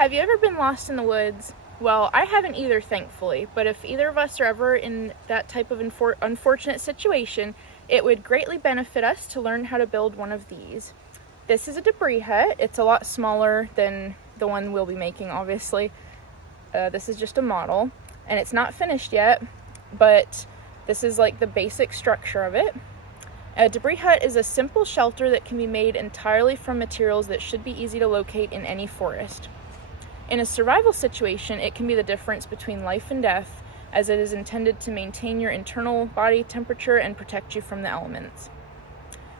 Have you ever been lost in the woods? Well, I haven't either, thankfully, but if either of us are ever in that type of unfortunate situation, it would greatly benefit us to learn how to build one of these. This is a debris hut. It's a lot smaller than the one we'll be making, obviously. This is just a model, and it's not finished yet, but this is like the basic structure of it. A debris hut is a simple shelter that can be made entirely from materials that should be easy to locate in any forest. In a survival situation, it can be the difference between life and death, as it is intended to maintain your internal body temperature and protect you from the elements.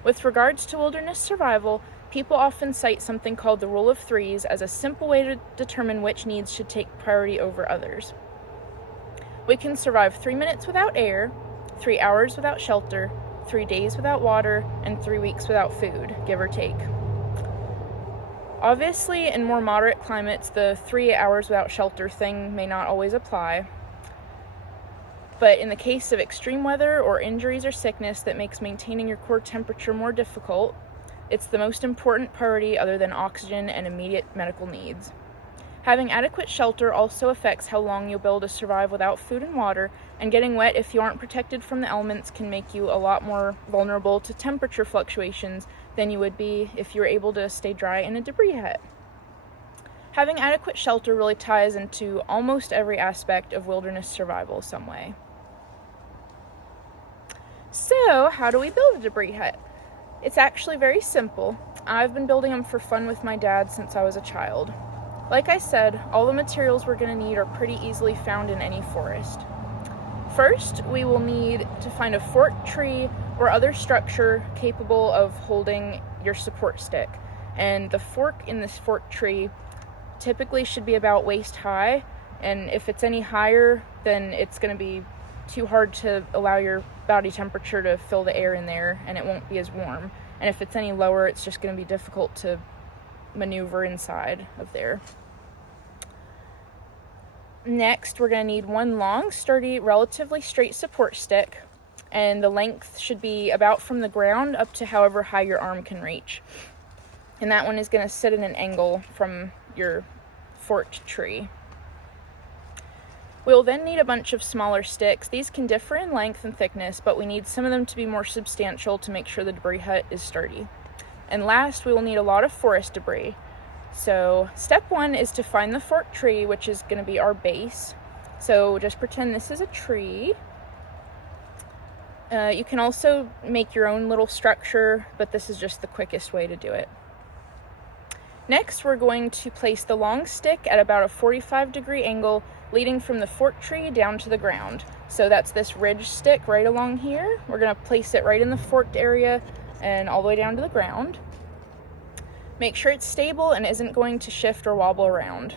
With regards to wilderness survival, people often cite something called the rule of threes as a simple way to determine which needs should take priority over others. We can survive 3 minutes without air, 3 hours without shelter, 3 days without water, and 3 weeks without food, give or take. Obviously, in more moderate climates, the 3 hours without shelter thing may not always apply. But in the case of extreme weather or injuries or sickness that makes maintaining your core temperature more difficult, it's the most important priority other than oxygen and immediate medical needs. Having adequate shelter also affects how long you'll be able to survive without food and water, and getting wet if you aren't protected from the elements can make you a lot more vulnerable to temperature fluctuations than you would be if you were able to stay dry in a debris hut. Having adequate shelter really ties into almost every aspect of wilderness survival some way. So, how do we build a debris hut? It's actually very simple. I've been building them for fun with my dad since I was a child. Like I said, all the materials we're going to need are pretty easily found in any forest. First, we will need to find a forked tree or other structure capable of holding your support stick. And the fork in this forked tree typically should be about waist high, and if it's any higher, then it's going to be too hard to allow your body temperature to fill the air in there, and it won't be as warm. And if it's any lower, it's just going to be difficult to maneuver inside of there. Next, we're going to need one long, sturdy, relatively straight support stick, and the length should be about from the ground up to however high your arm can reach. And that one is going to sit at an angle from your forked tree. We'll then need a bunch of smaller sticks. These can differ in length and thickness, but we need some of them to be more substantial to make sure the debris hut is sturdy. And last, we will need a lot of forest debris. So step one is to find the forked tree, which is going to be our base. So just pretend this is a tree. You can also make your own little structure, but this is just the quickest way to do it. Next, we're going to place the long stick at about a 45-degree angle, leading from the forked tree down to the ground. So that's this ridge stick right along here. We're going to place it right in the forked area and all the way down to the ground. Make sure it's stable and isn't going to shift or wobble around.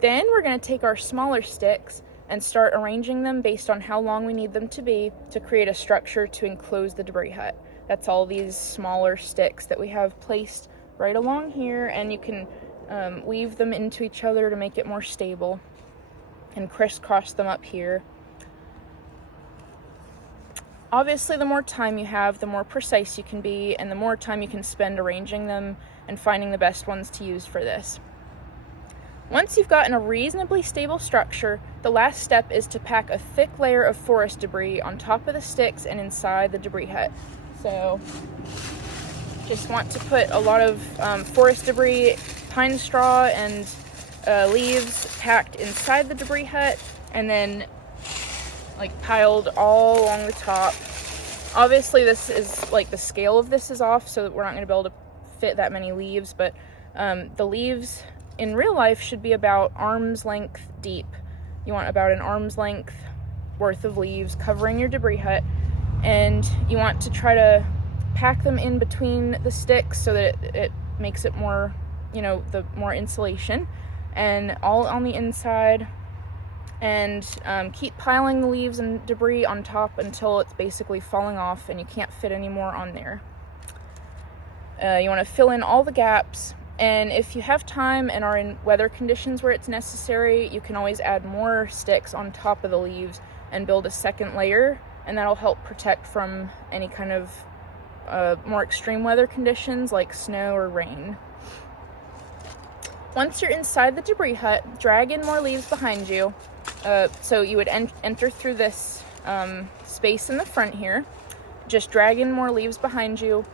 Then we're going to take our smaller sticks and start arranging them based on how long we need them to be to create a structure to enclose the debris hut. That's all these smaller sticks that we have placed right along here, and you can weave them into each other to make it more stable and crisscross them up here. Obviously, the more time you have, the more precise you can be, and the more time you can spend arranging them and finding the best ones to use for this. Once you've gotten a reasonably stable structure, the last step is to pack a thick layer of forest debris on top of the sticks and inside the debris hut. So, just want to put a lot of forest debris, pine straw, and leaves packed inside the debris hut, and then piled all along the top. Obviously, this is the scale of this is off, so we're not going to be able to fit that many leaves, but the leaves in real life should be about arm's length deep. You want about an arm's length worth of leaves covering your debris hut, and you want to try to pack them in between the sticks so that it makes it more, the more insulation, and all on the inside. And keep piling the leaves and debris on top until it's basically falling off and you can't fit any more on there. You want to fill in all the gaps, and if you have time and are in weather conditions where it's necessary, you can always add more sticks on top of the leaves and build a second layer, and that'll help protect from any kind of more extreme weather conditions like snow or rain. Once you're inside the debris hut, drag in more leaves behind you. So you would enter through this space in the front here. Just drag in more leaves behind you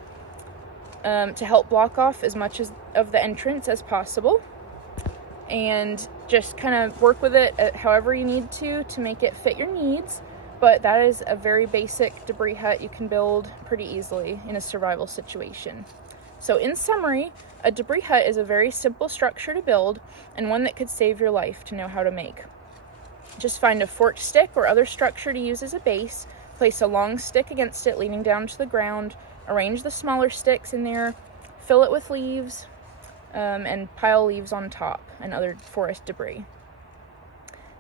to help block off as much of the entrance as possible. And just kind of work with it however you need to make it fit your needs. But that is a very basic debris hut you can build pretty easily in a survival situation. So in summary, a debris hut is a very simple structure to build and one that could save your life to know how to make. Just find a forked stick or other structure to use as a base, place a long stick against it leaning down to the ground, arrange the smaller sticks in there, fill it with leaves, and pile leaves on top and other forest debris.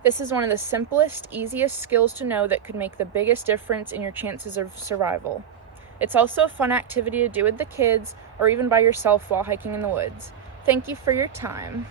This is one of the simplest, easiest skills to know that could make the biggest difference in your chances of survival. It's also a fun activity to do with the kids or even by yourself while hiking in the woods. Thank you for your time.